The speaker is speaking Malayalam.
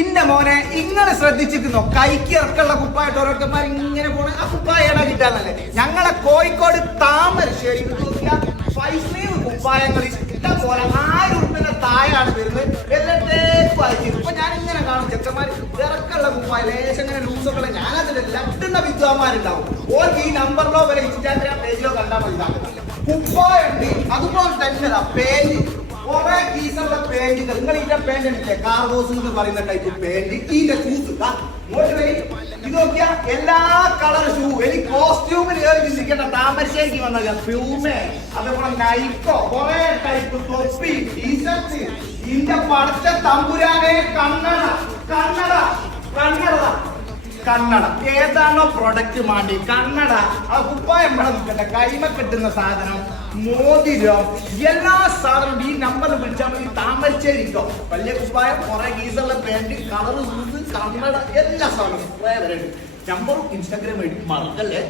ഇന്റെ മോനെ ഇങ്ങനെ ശ്രദ്ധിച്ചിരുന്നോ? കൈക്ക് ഇറക്കുള്ള കുപ്പായിട്ട് ഓരോരുത്തന്മാർ ഇങ്ങനെ പോണ ആ കുപ്പായാണ് കിട്ടാന്നല്ലേ. ഞങ്ങളെ കോഴിക്കോട് താമരശ്ശേരി ഫൈസ്ലീവ് കുപ്പായങ്ങൾ ഇഷ്ടം പോലെ 1000 രൂപയുടെ താഴെയാണ് വരുന്നത്. എല്ലാത്തേക്കും അയച്ചിരുന്നു. ഇപ്പൊ ഞാൻ ഇങ്ങനെ കാണും ചെക്കന്മാർ ഇറക്കുള്ള കുപ്പായ ലേശം ഇങ്ങനെ ലൂസൊക്കെ ഞാനതിൽ ലട്ടുന്ന വിദ്വാന്മാരുണ്ടാവും. ഓർക്ക് ഈ നമ്പറിലോ വരെ ഇൻസ്റ്റാഗ്രാം പേജിലോ കണ്ടാൽ മതി. കുപ്പായുണ്ട്, അതുപോലെ തന്നെ പേന്റ്, കുറെ കീസുള്ള പേന്റുകൾ. നിങ്ങൾ ഇതിന്റെ പേന്റ് ഉണ്ടല്ലേ, കാർഗോസ് എന്ന് പറയുന്ന ടൈപ്പ് പേന്റ്. ഇതിന്റെ ഷൂസ് ഇത് നോക്കിയാ എല്ലാ കളർ ഷൂ. എനിക്ക് കോസ്റ്റ്യൂമിൽ കയറി ചിന്തിക്കേണ്ട താമരശ്ശേരിക്ക് വന്നത് പ്യൂമേ, അതേപോലെ നൈക്കോ, കുറെ ടൈപ്പ് തൊപ്പി, ടീഷർട്ട്. ഇതിന്റെ പടച്ച തമ്പുരാനെ കണ്ണട കണ്ണട കണ്ണട കണ്ണട ഏതാണോ പ്രൊഡക്റ്റ് മാണ്ടി കണ്ണട. ആ കുപ്പായം ഇവിടെ നിൽക്കട്ടെ, കൈമ കിട്ടുന്ന സാധനം, മോതിരം, എല്ലാ സാധനവും ഈ നമ്പറിൽ വിളിച്ചാൽ മതി. താമരശ്ശേരിക്കോ വലിയ കുപ്പായം, കുറെ ഗീസുള്ള പാന്റ്, കളർ, കണ്ണട, എല്ലാ സാധനവും നമ്പറും ഇൻസ്റ്റാഗ്രാം വഴി മറക്കല്ലേ.